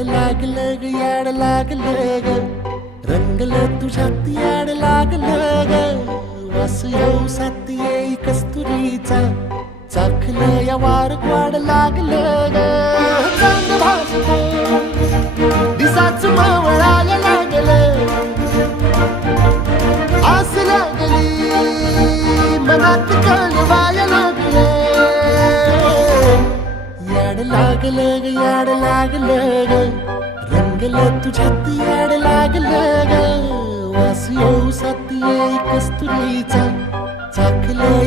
लागलं ग याड लागलं ग रंगलं तुझ्यात याड लागलं ग वास येऊ साथ येई कस्तुरीचा चाखलं या वार वाड लागलं ग चांग भासलं दिसाच मावळायला लागलं आस लागली मनात कळवायला लागलं याड लागलं ग याड लागलं ग रंगलं तुझ्यात याड लागलं ग वास येऊ साथ येई कस्तुरीचा चाखलं